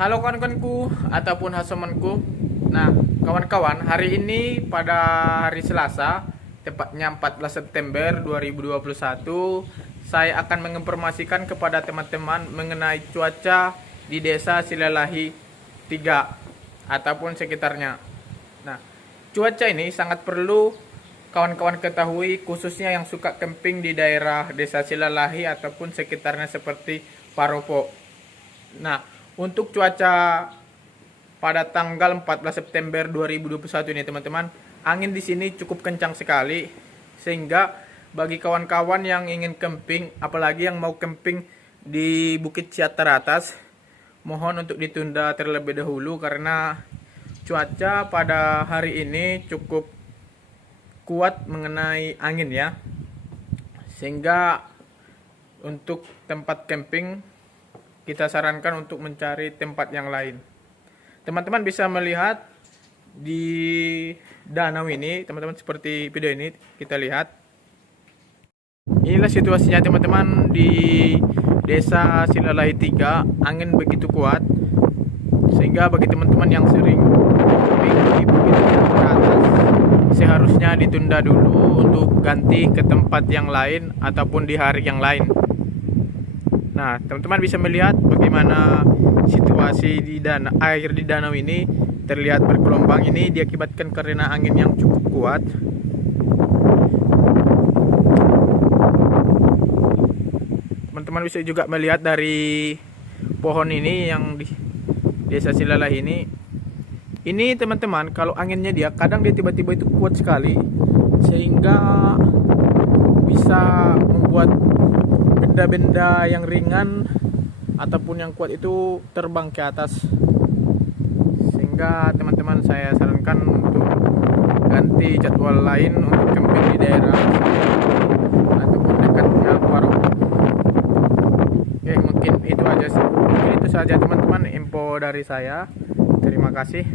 Halo kawan-kawanku ataupun hasomanku. Nah, kawan-kawan, hari ini pada hari Selasa, tepatnya 14 September 2021, saya akan menginformasikan kepada teman-teman mengenai cuaca di Desa Silalahi 3 ataupun sekitarnya. Nah, cuaca ini sangat perlu kawan-kawan ketahui, khususnya yang suka camping di daerah Desa Silalahi ataupun sekitarnya seperti Paropo. Nah, untuk cuaca pada tanggal 14 September 2021 ini teman-teman, angin di sini cukup kencang sekali, sehingga bagi kawan-kawan yang ingin camping, apalagi yang mau camping di Bukit Siatar atas, mohon untuk ditunda terlebih dahulu karena cuaca pada hari ini cukup kuat mengenai angin ya. Sehingga untuk tempat camping kita sarankan untuk mencari tempat yang lain. Teman-teman bisa melihat di danau ini, teman-teman, seperti video ini kita lihat. Inilah situasinya teman-teman di Desa Silalahi 3, angin begitu kuat sehingga bagi teman-teman yang sering camping di bukit ke atas, seharusnya ditunda dulu untuk ganti ke tempat yang lain ataupun di hari yang lain. Nah, teman-teman bisa melihat bagaimana situasi di air di danau ini terlihat bergelombang. Ini diakibatkan karena angin yang cukup kuat. Teman-teman bisa juga melihat dari pohon ini yang di Desa Silalahi ini. Ini teman-teman, kalau anginnya dia kadang dia tiba-tiba itu kuat sekali sehingga bisa membuat benda-benda yang ringan ataupun yang kuat itu terbang ke atas, sehingga teman-teman saya sarankan untuk ganti jadwal lain untuk camping di daerah ataupun dekatnya Paropo. Oke, mungkin itu saja teman-teman info dari saya. Terima kasih.